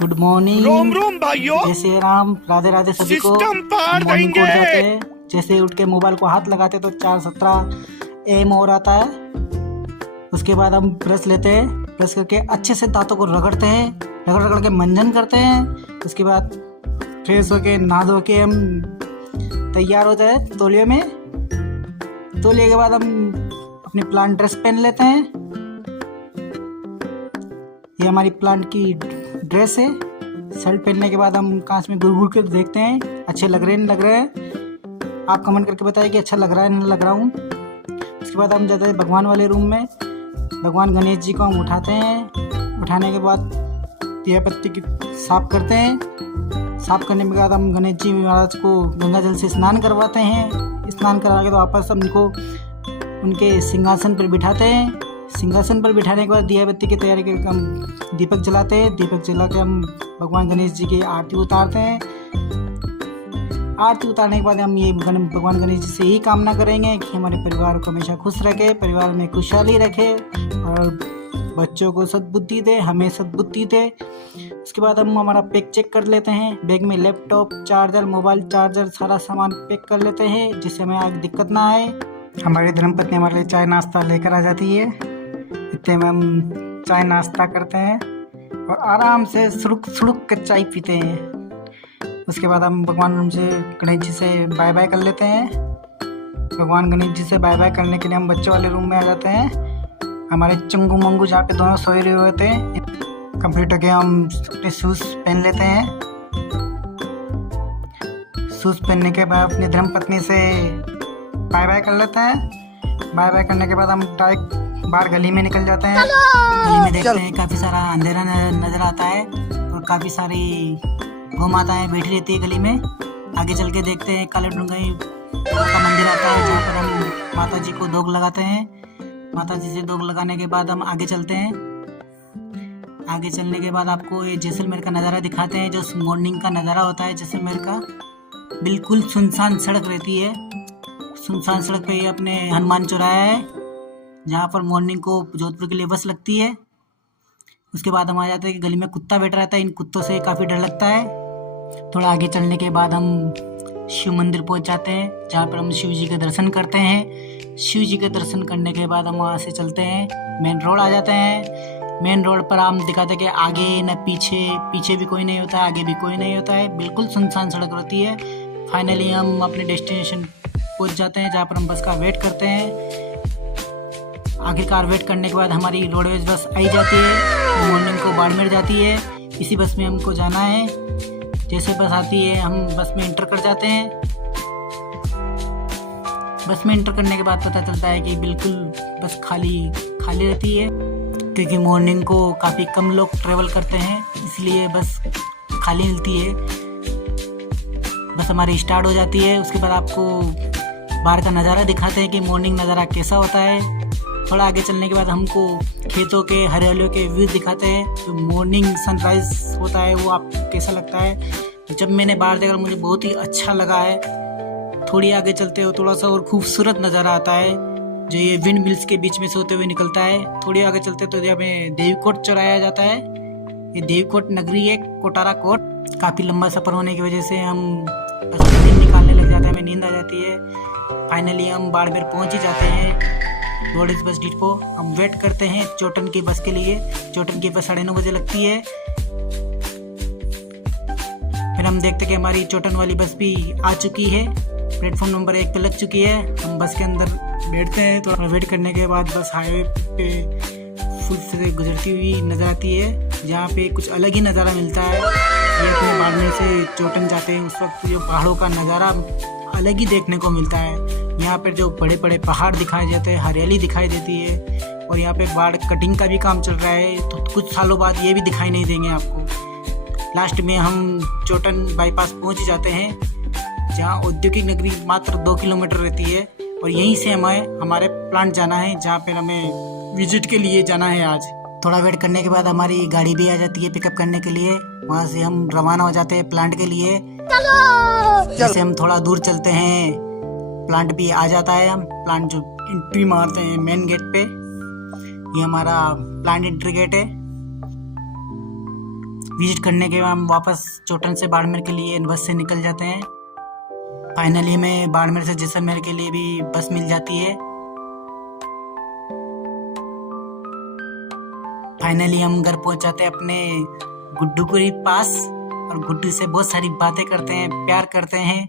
Good morning. रोम रोम भाइयों, जय श्री राम, राधे राधे सभी को। सिस्टम पार मॉर्निंग को उठ देंगे। जाते हैं, जैसे उठ के मोबाइल को हाथ लगाते तो 4:17 AM हो आता है। उसके बाद हम ब्रश लेते हैं, ब्रश करके अच्छे से दांतों को रगड़ते हैं, रगड़ रगड़ के मंजन करते हैं। उसके बाद फ्रेश होके नहा धो के हम तैयार हो जाए तौलिए में। तौलिए के बाद हम अपनी प्लांट ड्रेस पहन लेते हैं। ये हमारी प्लांट की ड्रेस है। शर्ट पहनने के बाद हम कांच में घूर घूर के देखते हैं अच्छे लग रहे हैं नहीं लग रहे हैं। आप कमेंट करके बताइए कि अच्छा लग रहा है नहीं लग रहा हूँ। उसके बाद हम जाते हैं भगवान वाले रूम में। भगवान गणेश जी को हम उठाते हैं। उठाने के बाद दिया पत्ती की साफ करते हैं। साफ करने के बाद हम गणेश जी महाराज को गंगा जल से स्नान करवाते हैं। स्नान करा के तो वापस हम उनको उनके सिंहासन पर बिठाते हैं। सिंहासन पर बिठाने के बाद दिया बत्ती की तैयारी करके हम दीपक जलाते हैं। दीपक जला के हम भगवान गणेश जी की आरती उतारते हैं। आरती उतारने के बाद हम ये भगवान गणेश जी से ही कामना करेंगे कि हमारे परिवार को हमेशा खुश रखे, परिवार में खुशहाली रखे और बच्चों को सद्बुद्धि दे, हमें सद्बुद्धि दे। उसके बाद हम हमारा पैक चेक कर लेते हैं। बैग में लैपटॉप, चार्जर, मोबाइल चार्जर सारा सामान पैक कर लेते हैं जिससे हमें आगे दिक्कत ना आए। हमारी धर्मपत्नी हमारे लिए चाय नाश्ता लेकर आ जाती है। इतने में हम चाय नाश्ता करते हैं और आराम से सुड़ुक सुड़ुक कर चाय पीते हैं। उसके बाद हम भगवान से गणेश जी से बाय बाय कर लेते हैं। भगवान गणेश जी से बाय बाय करने के लिए हम बच्चों वाले रूम में आ जाते हैं। हमारे चंगू मंगू जहाँ पे दोनों सोए रहे होते हैं, कंप्लीट होके हम अपने शूज़ पहन लेते हैं। शूज़ पहनने के बाद अपनी धर्मपत्नी से बाय बाय कर लेते हैं। बाय बाय करने के बाद हम डायरेक्ट बाहर गली में निकल जाते हैं। गली में देखते हैं काफ़ी सारा अंधेरा नज़र आता है और काफ़ी सारी गौ माताएं बैठी रहती है गली में। आगे चल के देखते हैं काले डूंगई का मंदिर आता है जहाँ पर हम माता जी को दोग लगाते हैं। माता जी से दोग लगाने के बाद हम आगे चलते हैं। आगे चलने के बाद आपको ये जैसलमेर का नज़ारा दिखाते हैं। जो मॉर्निंग का नज़ारा होता है जैसलमेर का, बिल्कुल सुनसान सड़क रहती है। सुनसान सड़क पे ये अपने हनुमान चौराहा है जहाँ पर मॉर्निंग को जोधपुर के लिए बस लगती है। उसके बाद हम आ जाते हैं कि गली में कुत्ता बैठा रहता है। इन कुत्तों से काफ़ी डर लगता है। थोड़ा आगे चलने के बाद हम शिव मंदिर पहुँच जाते हैं जहाँ पर हम शिव जी के दर्शन करते हैं। शिव जी के दर्शन करने के बाद हम वहाँ से चलते हैं, मेन रोड आ जाते हैं। मेन रोड पर हम दिखाते हैं कि आगे न पीछे, पीछे भी कोई नहीं होता है, आगे भी कोई नहीं होता है, बिल्कुल सुनसान सड़क होती है। फाइनली हम अपने डेस्टिनेशन पहुँच जाते हैं जहाँ पर हम बस का वेट करते हैं। आखिरकार वेट करने के बाद हमारी रोडवेज बस आई जाती है। मॉर्निंग को बाड़मेर जाती है। इसी बस में हमको जाना है। जैसे बस आती है हम बस में इंटर कर जाते हैं। बस में इंटर करने के बाद पता चलता है कि बिल्कुल बस खाली रहती है क्योंकि मॉर्निंग को काफ़ी कम लोग ट्रेवल करते हैं, इसलिए बस खाली मिलती है। बस हमारी स्टार्ट हो जाती है। उसके बाद आपको बाहर का नज़ारा दिखाते हैं कि मॉर्निंग नज़ारा कैसा होता है। थोड़ा आगे चलने के बाद हमको खेतों के हरियालियों के व्यू दिखाते हैं। जो मॉर्निंग सनराइज होता है वो आपको कैसा लगता है। जब मैंने बाहर देखा मुझे बहुत ही अच्छा लगा है। थोड़ी आगे चलते हो थोड़ा सा और खूबसूरत नज़ारा आता है जो ये विंड मिल्स के बीच में से होते हुए निकलता है। थोड़ी आगे चलते तो यहाँ पे देवीकोट चौराया जाता है। ये देवीकोट नगरी है, कोटारा कोट। काफ़ी लंबा सफ़र होने की वजह से हम बस नींद निकालने लग जाते हैं, हमें नींद आ जाती है। फाइनली हम बाड़मेर पहुँच ही जाते हैं। रोडवेज बस डिपो हम वेट करते हैं चोटन की बस के लिए। चोटन की बस 9:30 बजे लगती है। फिर हम देखते कि हमारी चोटन वाली बस भी आ चुकी है, प्लेटफॉर्म नंबर 1 पे लग चुकी है। हम बस के अंदर बैठते हैं। थोड़ा वेट करने के बाद बस हाईवे पे फुल से गुजरती हुई नजर आती है जहाँ पे कुछ अलग ही नज़ारा मिलता है। ये अपने बाड़मेर से चोटन जाते हैं उस वक्त जो पहाड़ों का नज़ारा अलग ही देखने को मिलता है। यहाँ पर जो बड़े बड़े पहाड़ दिखाई देते हैं, हरियाली दिखाई देती है और यहाँ पे बाढ़ कटिंग का भी काम चल रहा है तो कुछ सालों बाद ये भी दिखाई नहीं देंगे आपको। लास्ट में हम चोटन बाईपास पहुँच ही जाते हैं जहाँ औद्योगिक नगरी मात्र 2 किलोमीटर रहती है और यहीं से हमारे प्लांट जाना है जहाँ पर हमें विजिट के लिए जाना है आज। थोड़ा वेट करने के बाद हमारी गाड़ी भी आ जाती है पिकअप करने के लिए। वहाँ से हम रवाना हो जाते हैं प्लांट के लिए। जैसे हम थोड़ा दूर चलते हैं प्लांट भी आ जाता है। हम प्लांट जो एंट्री मारते हैं मेन गेट पे, ये हमारा प्लांट एंट्री गेट है। विजिट करने के बाद हम वापस चोटन से बाड़मेर के लिए बस से निकल जाते हैं। फाइनली हमें बाड़मेर से जैसलमेर के लिए भी बस मिल जाती है। फाइनली हम घर पहुंच जाते हैं अपने गुड्डू के पास और गुड्डू से बहुत सारी बातें करते हैं, प्यार करते हैं।